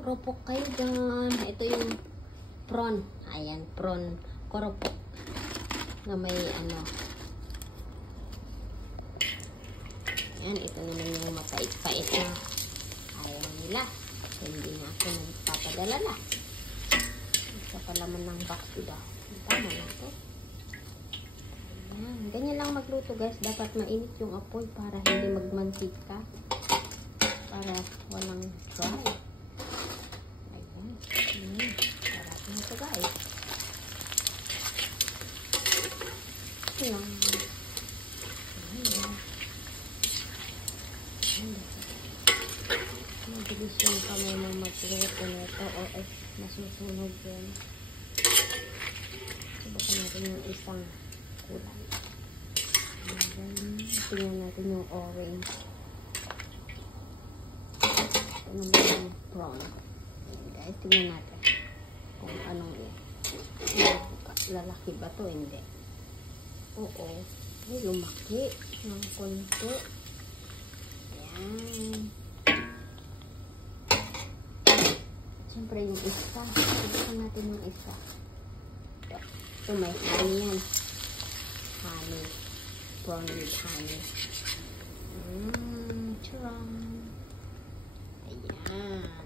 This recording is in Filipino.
Koropok kayo dyan. Ito yung prawn. Ayan, prawn koropok. Na may ano. Ayan, ito naman yung mapait-pait na ayaw nila. So, hindi na ako nagpapadala na. Isa pa laman ng box dito. Tama na ito. Ayan, ganyan lang magluto guys. Dapat mainit yung apoy para hindi magmantika. Para walang dry. Ayan. Sarap na ito guys. Ayan. Mabilis yung kamay na magluto nito o masusunog yun. Subukan natin yung isang kulay. Tingnan natin yung orange. Ito naman yung brown. Guys, tingnan natin kung anong yan. Lalaki ba to? Hindi. Oo. Ay, lumaki ng konti. Ayan. Siyempre yung isa. Subukan natin yung isa. Ito may honey yan. Honey. Prawn with honey. Charan. Ayan.